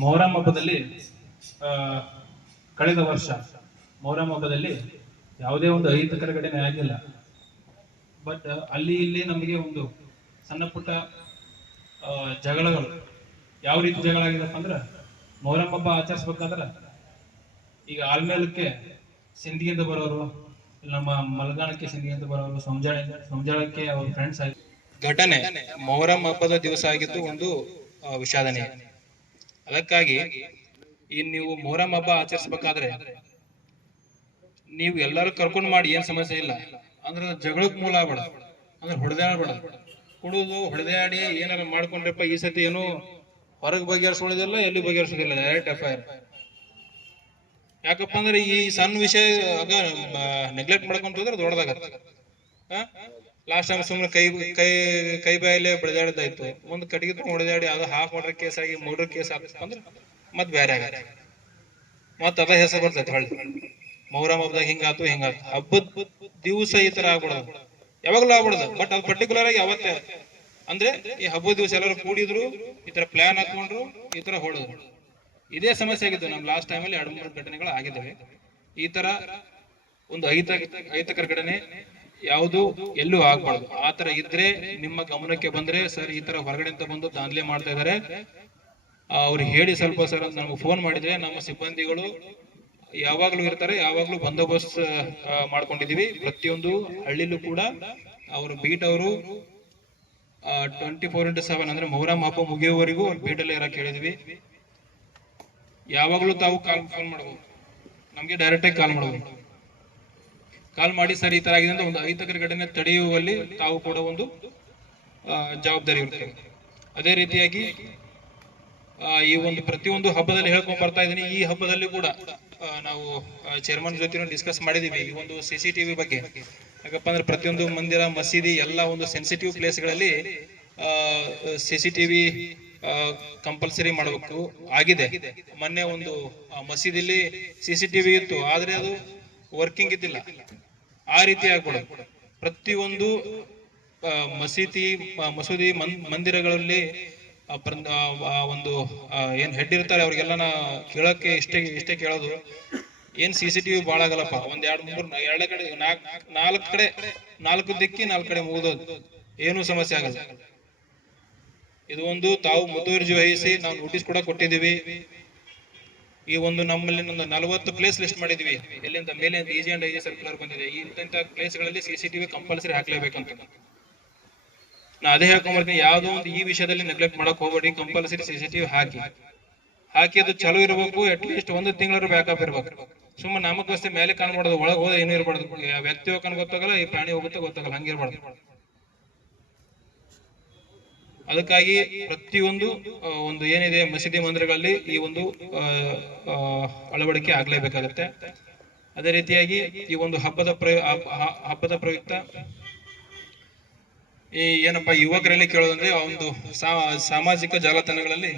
ಮೊಹರಂ ಹಬ್ಬದಲ್ಲಿ ಕಳೆದ ವರ್ಷ ಮೊಹರಂ ಹಬ್ಬದಲ್ಲಿ ಯಾವುದೇ ಒಂದು ಅಹಿತಕರ ಘಟನೆ ಆಗಿಲ್ಲ. ಬಟ್ ಅಲ್ಲಿ ಇಲ್ಲಿ ನಮಗೆ ಒಂದು ಸಣ್ಣ ಪುಟ್ಟ ಜಗಳಗಳು. ಯಾವ ರೀತಿ ಜಗಳ ಆಗಿದಪ್ಪ ಅಂದ್ರೆ, ಮೊಹರಂ ಹಬ್ಬ ಆಚರಿಸ್ಬೇಕಾದ್ರೆ ಈಗ ಆಲ್ಮೇಲಕ್ಕೆ ಸಿಂಧಿಗಿಂದ ಬರೋರು, ನಮ್ಮ ಮಲಗಾಣಕ್ಕೆ ಸಿಂಧಿಗಿಂದ ಬರೋರು, ಸಂಜಾಳಕ್ಕೆ ಅವ್ರ ಫ್ರೆಂಡ್ಸ್ ಆಗಿ ಘಟನೆ ಮೊಹರಂ ಹಬ್ಬದ ದಿವಸ ಆಗಿದ್ದು ಒಂದು ವಿಷಾದನೀಯ. ಅದಕ್ಕಾಗಿ ಈ ನೀವು ಮೊಹರಂ ಹಬ್ಬ ಆಚರಿಸಬೇಕಾದ್ರೆ ನೀವು ಎಲ್ಲರೂ ಕರ್ಕೊಂಡು ಮಾಡಿ ಏನ್ ಸಮಸ್ಯೆ ಇಲ್ಲ, ಅಂದ್ರೆ ಜಗಳಕ್ಕೆ ಮೂಲ ಆಗ್ಬೇಡ, ಅಂದ್ರೆ ಹೊಡೆದಾಡಬೇಡ. ಕುಡುದು ಹೊಡೆದಾಡಿ ಏನಾರ ಮಾಡ್ಕೊಂಡ್ರಪ್ಪ ಈ ಸತಿ ಏನು ಹೊರಗೆ ಬಗೆಹರಿಸೋದಿಲ್ಲ, ಎಲ್ಲಿ ಬಗೆಹರಿಸೋದಿಲ್ಲ, ಡೈರೆಕ್ಟ್ FIR. ಯಾಕಪ್ಪ ಅಂದ್ರೆ ಈ ಸಣ್ಣ ವಿಷಯ ನೆಗ್ಲೆಕ್ಟ್ ಮಾಡ್ಕೊಂತ ಹೋದ್ರೆ ದೊಡ್ಡದಾಗತ್ತೆ. ಲಾಸ್ಟ್ ಟೈಮ್ ಸುಮ್ಮನೆ ಕೈ ಬಾಯಲ್ಲೇ ಬೆಳೆದಾಡಿದಾಯ್ತು, ಮುಂದೆ ಕಟ್ಟಿಗೆ ಹೊಡೆದಾಡಿ ಅದು ಹಾಫ್ ಮರ್ಡರ್ ಕೇಸ್ ಆಗಿ ಮರ್ಡರ್ ಕೇಸ್ ಆಗ್ತಪ್ಪ ಅಂದ್ರೆ ಮತ್ ಬೇರೆ ಆಗತ್ತೆ, ಮತ್ ಅದ ಹೆಸರು ಬರ್ತೈತೆ ಹೊಳ್ಳಿ. ಮೊಹರಂ ಹಬ್ಬದಾಗ ಹಿಂಗಾತು. ಹಬ್ಬದ ದಿವಸ ಈ ತರ ಆಗ್ಬಿಡೋದು, ಯಾವಾಗಲೂ ಆಗ್ಬಿಡೋದು. ಬಟ್ ಅದು ಪರ್ಟಿಕ್ಯುಲರ್ ಆಗಿ ಅವತ್ತೇ ಅಂದ್ರೆ ಈ ಹಬ್ಬದ ದಿವಸ ಎಲ್ಲರೂ ಕೂಡಿದ್ರು, ಈ ತರ ಪ್ಲಾನ್ ಹಾಕೊಂಡ್ರು, ಈ ತರ ಹೊಡೆದ್ರು. ಇದೇ ಸಮಸ್ಯೆ ಆಗಿತ್ತು ನಮ್ ಲಾಸ್ಟ್ ಟೈಮಲ್ಲಿ 2-3 ಘಟನೆಗಳು ಆಗಿದ್ದಾವೆ. ಈ ತರ ಒಂದು ಅಹಿತಕರ ಘಟನೆ ಯಾವುದು ಎಲ್ಲೂ ಆಗ್ಬಾರ್ದು. ಆ ತರ ಇದ್ರೆ ನಿಮ್ಮ ಗಮನಕ್ಕೆ ಬಂದ್ರೆ, ಸರ್ ಈ ತರ ಹೊರಗಡೆ ಅಂತ ಬಂದು ದಾಂಧಲೆ ಮಾಡ್ತಾ ಇದಾರೆ, ಅವ್ರು ಹೇಳಿ ಸ್ವಲ್ಪ ಸರ್ ಅಂತ ನಮ್ಗೆ ಫೋನ್ ಮಾಡಿದ್ರೆ ನಮ್ಮ ಸಿಬ್ಬಂದಿಗಳು ಯಾವಾಗ್ಲೂ ಇರ್ತಾರೆ, ಯಾವಾಗ್ಲೂ ಬಂದೋಬಸ್ತ್ ಮಾಡ್ಕೊಂಡಿದೀವಿ. ಪ್ರತಿಯೊಂದು ಹಳ್ಳಿಲೂ ಕೂಡ ಅವರು ಬೀಟ್ ಅವರು 24x7 ಅಂದ್ರೆ ಮೊಹರಂ ಹಬ್ಬ ಮುಗಿಯುವವರೆಗೂ ಅವ್ರು ಬೀಟಲ್ಲೇ ಇರಕ್ಕೆ ಹೇಳಿದ್ವಿ. ಯಾವಾಗ್ಲೂ ತಾವು ಕಾಲ್ ಮಾಡ್ಬೋದು, ನಮ್ಗೆ ಡೈರೆಕ್ಟ್ ಆಗಿ ಕಾಲ್ ಮಾಡ್ಬೋದು. ಕಾಲ್ ಮಾಡಿ ಸರ್ ಈ ತರ ಆಗಿದೆ ಅಂತ ಒಂದು ಅಹಿತಕರ ಘಟನೆ ತಡೆಯುವಲ್ಲಿ ತಾವು ಕೂಡ ಒಂದು ಜವಾಬ್ದಾರಿ ಇರ್ತದೆ. ಅದೇ ರೀತಿಯಾಗಿ ಈ ಒಂದು ಪ್ರತಿಯೊಂದು ಹಬ್ಬದಲ್ಲಿ ಹೇಳ್ಕೊಂಡ್ ಬರ್ತಾ ಇದೀನಿ. ಈ ಹಬ್ಬದಲ್ಲಿ ಕೂಡ ನಾವು ಚೇರ್ಮನ್ ಜೊತೆ ಡಿಸ್ಕಸ್ ಮಾಡಿದೀವಿ ಈ ಒಂದು CCTV ಬಗ್ಗೆ. ಯಾಕಪ್ಪ ಅಂದ್ರೆ ಪ್ರತಿಯೊಂದು ಮಂದಿರ, ಮಸೀದಿ ಎಲ್ಲ ಒಂದು ಸೆನ್ಸಿಟಿವ್ ಪ್ಲೇಸ್ಗಳಲ್ಲಿ CCTV ಕಂಪಲ್ಸರಿ ಮಾಡಬೇಕು ಆಗಿದೆ. ಮೊನ್ನೆ ಒಂದು ಮಸೀದಿಲಿ CCTV ಇತ್ತು, ಆದ್ರೆ ಅದು ವರ್ಕಿಂಗ್ ಇದ್ದಿಲ್ಲ. ಆ ರೀತಿ ಆಗ್ಬಿಡೋದು. ಪ್ರತಿಯೊಂದು ಮಸೂದಿ ಮಂದಿರಗಳಲ್ಲಿ ಒಂದು ಏನ್ ಹೆಡ್ ಇರ್ತಾರೆ ಅವ್ರಿಗೆಲ್ಲ ಕೇಳಕ್ಕೆ ಇಷ್ಟೇ ಕೇಳೋದು, ಏನ್ CCTV ಬಾಳ ಆಗಲ್ಲಪ್ಪ, ಒಂದ್ 2-3 ಕಡೆ 4 ಕಡೆ 4 ದಿಕ್ಕಿ 4 ಕಡೆ ಮುಗಿದೋದು, ಏನು ಸಮಸ್ಯೆ ಆಗಲ್ಲ. ಇದು ಒಂದು ತಾವು ಮುತುವರ್ಜಿ ವಹಿಸಿ ನಾವು ನೋಟಿಸ್ ಕೂಡ ಕೊಟ್ಟಿದ್ದೀವಿ. ಈ ಒಂದು ನಮ್ಮಲ್ಲಿ 40 ಪ್ಲೇಸ್ ಲಿಸ್ಟ್ ಮಾಡಿದ್ವಿ, ಎಲ್ಲಿಂದ ಮೇಲೆ EG and IG ಸರ್ಕ್ಯುಲರ್ ಬಂದಿದೆ. ಇಂಥ ಪ್ಲೇಸ್ಗಳಲ್ಲಿ CCTV ಕಂಪಲ್ಸರಿ ಹಾಕ್ಲೇಬೇಕಂತ ನಾ ಅದೇ ಹೇಳ್ಕೊಂಡ್ಬರ್ತೀನಿ. ಯಾವ್ದೋ ಒಂದು ಈ ವಿಷಯದಲ್ಲಿ ನೆಗ್ಲೆಕ್ಟ್ ಮಾಡಕ್ ಹೋಗ್ಬೇಡಿ, ಕಂಪಲ್ಸರಿ CCTV ಹಾಕಿ ಅದು ಚಾಲೂ ಇರಬೇಕು. ಅಟ್ಲೀಸ್ಟ್ 1 ತಿಂಗಳ ಬ್ಯಾಕಪ್ ಇರ್ಬೇಕು. ಸುಮ್ಮನೆ ನಾಮಕವಸ್ತೆ ಮೇಲೆ ಕಾಣ್ಬಾರ್ದು, ಒಳಗೆ ಹೋದ ಏನೂ ಇರಬಾರ್ದು. ವ್ಯಕ್ತಿ ಹೋಗನ್ ಗೊತ್ತಾಗಲ್ಲ, ಈ ಪ್ರಾಣಿ ಹೋಗುತ್ತೆ ಗೊತ್ತಾಗಲ್ಲ, ಹಂಗಿರ್ಬಾರ್ದು. ಅದಕ್ಕಾಗಿ ಪ್ರತಿಯೊಂದು ಒಂದು ಏನಿದೆ ಮಸೀದಿ ಮಂದಿರಗಳಲ್ಲಿ ಈ ಒಂದು ಅಳವಡಿಕೆ ಆಗ್ಲೇಬೇಕಾಗತ್ತೆ. ಅದೇ ರೀತಿಯಾಗಿ ಈ ಒಂದು ಹಬ್ಬದ ಪ್ರಯುಕ್ತ ಈ ಏನಪ್ಪಾ ಯುವಕರಲ್ಲಿ ಕೇಳೋದಂದ್ರೆ ಒಂದು ಸಾಮಾಜಿಕ ಜಾಲತಾಣಗಳಲ್ಲಿ